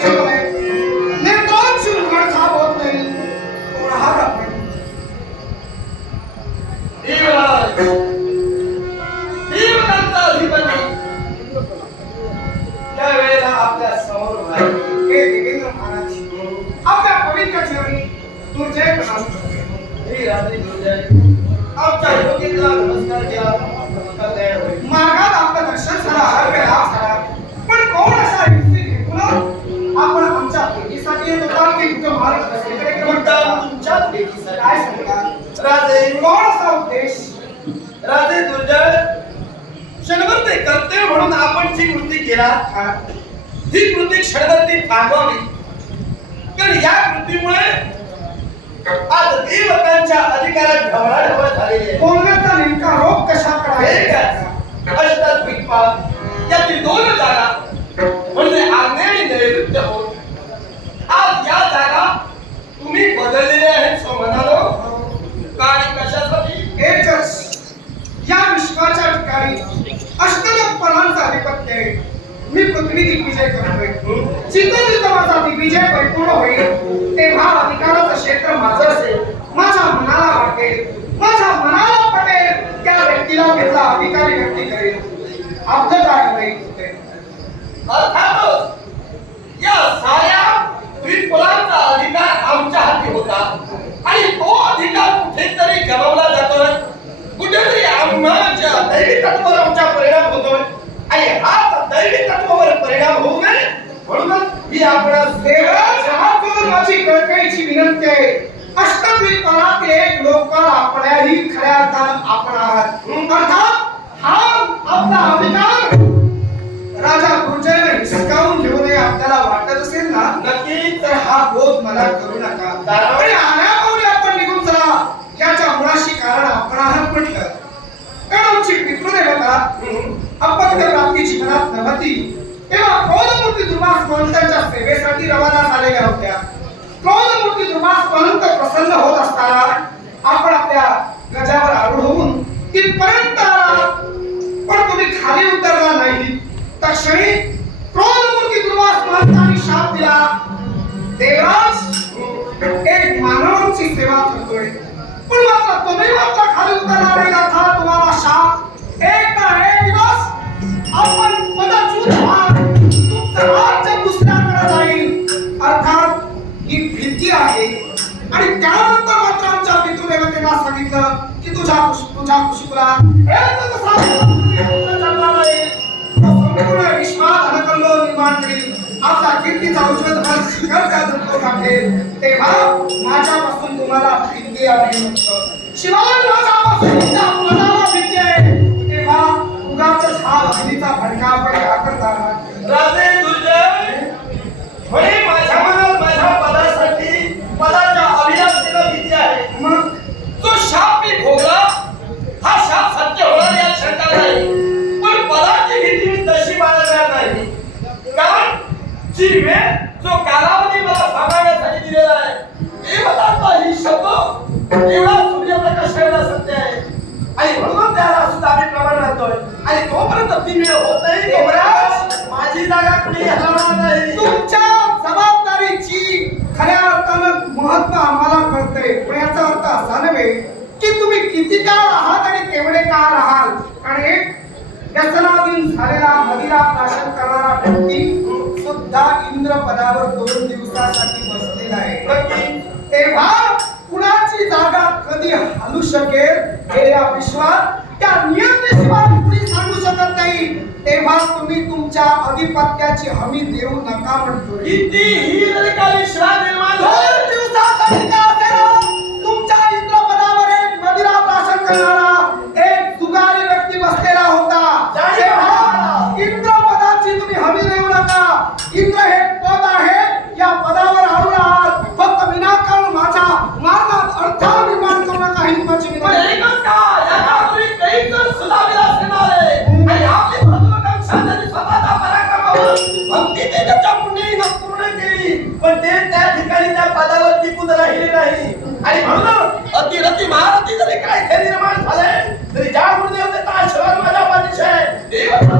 याच्यामुळे निर्दोष आपल्या पवित्र प्रणाम आमच्या योगींना नमस्कार केला. म्हणून आपण जी कृती केला हा, ही कृती क्षणभर थांबवावी. कारण या कृतीमुळे आज देवतांच्या अधिकारात ढवळाढवळ झालेली आहे. बोलण्याचा नेमका रोग आहे? एकच अष्टद्वीपात यातील दोन जागा म्हणजे आग्नेय आणि नैऋत्य होत आज या जागा तुम्ही बदललेल्या आहेत सो म्हणालो का आणि कशासाठी एकच या विश्वाच्या ठिकाणी अष्टलोकपणांचं आधिपत्य आहे मी पृथ्वी दिग्विजय करतोय जिथं जिथं माझा दिग्विजय परिपूर्ण होईल तेव्हा अधिकाराचं क्षेत्र माझं असेल माझ्या मनाला वाटेल माझ्या मनाला पटेल. त्या व्यक्तीला त्याचा अधिकारी व्यक्ती करेल. अब्धदायक नाही होते अर्थातच या साऱ्या द्वीपकुलांचा अधिकार आमच्या हाती होता. आणि तो अधिकार कुठेतरी गमावला जातोय. कुठेतरी आम्हाच्या दैवी तत्वावर आमच्या परिणाम होतोय. आणि हा दैवी तत्वावर परिणाम होऊ नये म्हणूनच ही आपणास देवराज हा माझी कळकळीची विनंती आहे. अष्टद्वीपकातील एक लोकल आपल्याही खऱ्या अर्थानं आपण आहात. अर्थात हा आपला अधिकार. राजा दुर्जयने हिसकावून घेऊ नये आपल्याला वाटत असेल ना? नक्की तर हा बोध मला करू नका. कारण- आणि आल्यापावले आपण निघून चला. याच्या मुळाशी कारण आपण आहात म्हटलं. कारण आमची पितृदेवता अपत्य प्राप्ती जीवनात नव्हती. तेव्हा क्रोधमूर्ती दुर्वास महंतांच्या सेवेसाठी रवाना झालेल्या होत्या. तुम्हाला दुर्वास प्रसन्न होत असताना आपण आपल्या गजावर आरूढ होऊन तिथपर्यंत आला. पण तुम्ही खाली उतरला नाही. तक्षणी क्रोधमूर्ती दुर्वास महंतांनी शाप दिला. देवराज एक मानवांची सेवा करतोय. पण मात्र तुम्ही मात्र खाली उतरला नाही अर्थात तुम्हाला शाप एक ना एक दिवस आपण आणि त्यानंतर मात्र आमच्या पितृदेवतेला सांगितलं की तुझ्या कुश- तुझ्या कुशिकुला संपूर्ण विश्वात अनकल्लो निर्माण करील आपला कीर्तीचा उज्ज्वल धन शिखर त्या टाकेल. तेव्हा माझ्यापासून तुम्हाला हिंदी आहे शिवाय माझा काळ आहात आणि तेवढे काळ राहाल? कारण एक व्यसनाधीन झालेला मदिरा प्राशन करणारा व्यक्ती सुद्धा इंद्रपदावर दोन दिवसासाठी बसलेला आहे. तेव्हा कुणाची जागा कधी हलू शकेल हे या विश्वात त्या नियतीशिवाय कुणी सांगू शकत नाही. तेव्हा तुम्ही तुमच्या अधिपत्याची हमी देऊ नका म्हणतोय. भक्ती त्याच्या मुंडीनं पूर्ण केली पण ते त्या ठिकाणी त्या पदावर टिकून राहिले नाही आणि म्हणून अतिरती महारती जरी काय निर्माण झाले तरी ज्या गुरुदेव गुरुदेवतेचा आशीर्वाद माझ्या पाठीशी आहे देवताचा